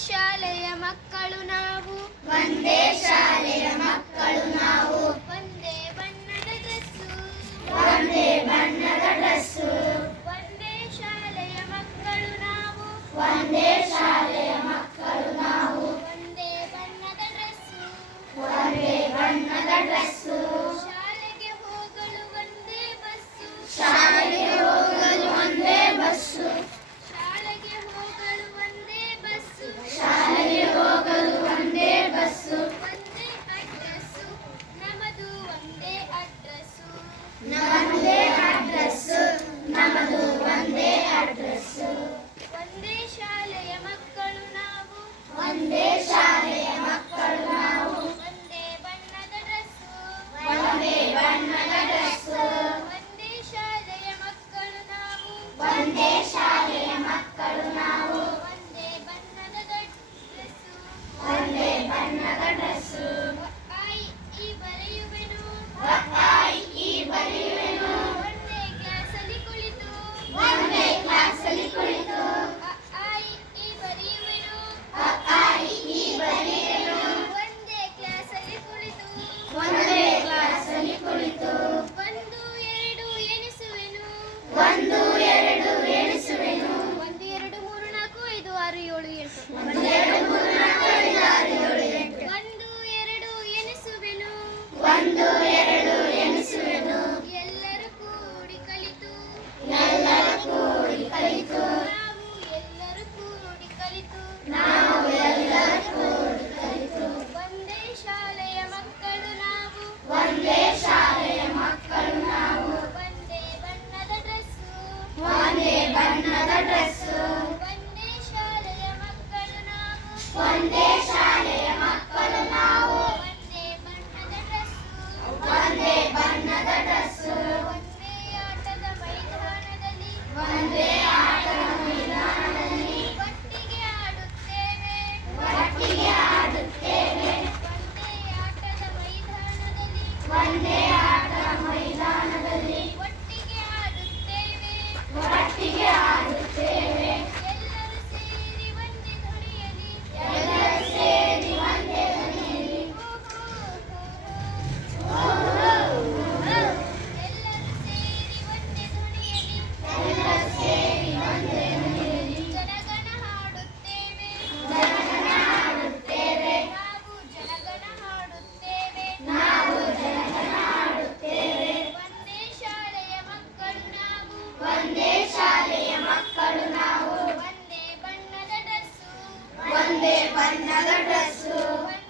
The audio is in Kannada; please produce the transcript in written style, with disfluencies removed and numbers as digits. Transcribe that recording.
ಶಾಲೆಯ ಮಕ್ಕಳು ನಾವು, ಒಂದೇ ಶಾಲೆಯ ಮಕ್ಕಳು ನಾವು, ಒಂದೇ ಬಣ್ಣದ ಡ್ರೆಸ್ಸು, ಒಂದೇ ಬಣ್ಣದ ಡ್ರೆಸ್ಸು, ಒಂದೇ ಶಾಲೆಯ ಮಕ್ಕಳು ನಾವು, ಒಂದೇ ಶಾಲೆಯ ಮಕ್ಕಳು ನಾವು, ಒಂದೇ ಬಣ್ಣದ ಡ್ರೆಸ್ಸು, ಒಂದೇ ಬಣ್ಣದ ಡ್ರೆಸ್ಸು, ಶಾಲೆಗೆ ಹೋಗಲು ಒಂದೇ ಬಸ್ಸು, ಶಾಲೆಗೆ ಹೋಗಲು ಒಂದೇ ಬಸ್ಸು, ಶಾಲೆಗೆ ಹೋಗಲು ಒಂದೇ ಬಸ್ಸು, ಶಾಲೆಗೆ ಹೋಗಲು ಒಂದೇ ಬಸ್ಸು, ಒಂದೇ ಅಡ್ರೆಸ್ಸು, ನಮದು ಒಂದೇ ಅಡ್ರೆಸ್ಸು, ನಮ್ಮದೇ ಅಡ್ರೆಸ್ಸು, ನಮ್ಮದು ಒಂದೇ ಅಡ್ರೆಸ್ಸು, ಒಂದೇ ಶಾಲೆಯ ಮಕ್ಕಳು ನಾವು, ಒಂದೇ ಶಾಲೆಯ ಮಕ್ಕಳು ನಾವು, ಒಂದೇ ಬಣ್ಣದ ಡ್ರೆಸ್ಸು, ಒಂದೇ ಬಣ್ಣದ ಡ್ರೆಸ್ಸು, ಒಂದೇ ಶಾಲೆಯ ಮಕ್ಕಳು ನಾವು, ಒಂದೇ ಶಾಲೆಯ ಮಕ್ಕಳು ನಾವು, ಒಂದೇ ಬಣ್ಣದ ಡ್ರೆಸ್ಸು, ಒಂದೇ ಬಣ್ಣದ ಡ್ರೆಸ್ಸು, ಐ ಈ ಬರೆಯುವೆನು, ಈ ಬರೆಯುವೆನು, ಒಂದೇ ಕ್ಲಾಸಲ್ಲಿ ಕುಳಿತು, ಒಂದೇ ಕ್ಲಾಸಲ್ಲಿ ಕುಳಿತು, ಐ ಈ ಬರೆಯುವೆನು, ಈ ಬರೆಯುವೆನು, ಒಂದೇ ಕ್ಲಾಸಲ್ಲಿ ಕುಳಿತು, ಒಂದೇ ಕ್ಲಾಸಲ್ಲಿ ಕುಳಿತು, ಒಂದು ಎರಡು ಎಣಿಸುವೆನು, ಒಂದು ಎರಡು ಎಣಿಸುವೆನು, ಒಂದು ಎರಡು ಮೂರು ನಾಲ್ಕು ಐದು ಆರು ಏಳು ಎಂಟು, ಒಂದು ಎರಡು ಮೂರು ನಾಲ್ಕು ಐದು ಆರು ಏಳು ಎಂಟು, ಒಂದು ಎರಡು ಎಣಿಸುವೆನು, ಒಂದು ಎರಡು ಎಣಿಸುವೆನು, ಎಲ್ಲರೂ ಕೂಡಿ ಕಲಿತು, ಎಲ್ಲರೂ ಕೂಡಿ ಕಲಿತು, ನಾವು ಎಲ್ಲರೂ ಕೂಡಿ ಕಲಿತು, ನಾವು ಎಲ್ಲರೂ ಕೂಡಿ ಕಲಿತು, ಒಂದೇ ಶಾಲೆಯ ಮಕ್ಕಳು ನಾವು, ಒಂದೇ ಶಾಲೆಯ ಮಕ್ಕಳು ನಾವು, ಒಂದೇ ಬಣ್ಣದ ಡ್ರೆಸ್ಸು, ಒಂದೇ ಬಣ್ಣದ ಡ್ರೆಸ್ಸು, ಒಂದೇ ಶಾಲೆಯ ಮಕ್ಕಳು ನಾವು, ಒಂದೇ ಶಾಲೆಯ ಮಕ್ಕಳು ನಾವು, ಒಂದೇ ಬಣ್ಣದ ಡ್ರೆಸ್ಸು, ಒಂದೇ ಬಣ್ಣದ ಡ್ರೆಸ್ಸು, ಒಂದೇ ಆಟದ ಮೈದಾನದಲ್ಲಿ, ಒಂದೇ ಆಟದ ಮೈದಾನದಲ್ಲಿ, ಒಟ್ಟಿಗೆ ಆಡುತ್ತೇವೆ, ಒಟ್ಟಿಗೆ ಆಡುತ್ತೇವೆ, ಒಂದೇ ಆಟದ ಮೈದಾನದಲ್ಲಿ, ಒಂದೇ ಆಟದ ಮೈದಾನದಲ್ಲಿ, ಒಟ್ಟಿಗೆ ಆಡುತ್ತೇವೆ, ಒಟ್ಟಿಗೆ ಆಡುತ್ತೇವೆ, ಎಲ್ಲರೂ ಸೇರಿ ಒಂದೇ ಧ್ವನಿಯಲ್ಲಿ, ಎಲ್ಲರೂ ಸೇರಿ ಒಂದೇ ಧ್ವನಿಯಲ್ಲಿ, ಎಲ್ಲರೂ ಸೇರಿ ಒಂದೇ ಧ್ವನಿಯಲ್ಲಿ, ಎಲ್ಲರೂ ಸೇರಿ ಒಂದೇ ಧ್ವನಿಯಲ್ಲಿ, ಜನಗಣ ಹಾಡುತ್ತೇವೆ, ಜನಗಣ ಹಾಡುತ್ತೇವೆ, ನಾವು ಜನಗಣ ಹಾಡುತ್ತೇವೆ, ನಾವು ಜನಗಣ ಹಾಡುತ್ತೇವೆ, ಒಂದೇ ಶಾಲೆಯ ಮಕ್ಕಳು ನಾವು, ಒಂದೇ ಶಾಲೆಯ ಮಕ್ಕಳು ನಾವು, ಒಂದೇ ಬಣ್ಣದ ಡ್ರೆಸ್ಸು, ಒಂದೇ ಬಣ್ಣದ ಡ್ರೆಸ್ಸು, ಒಂದೇ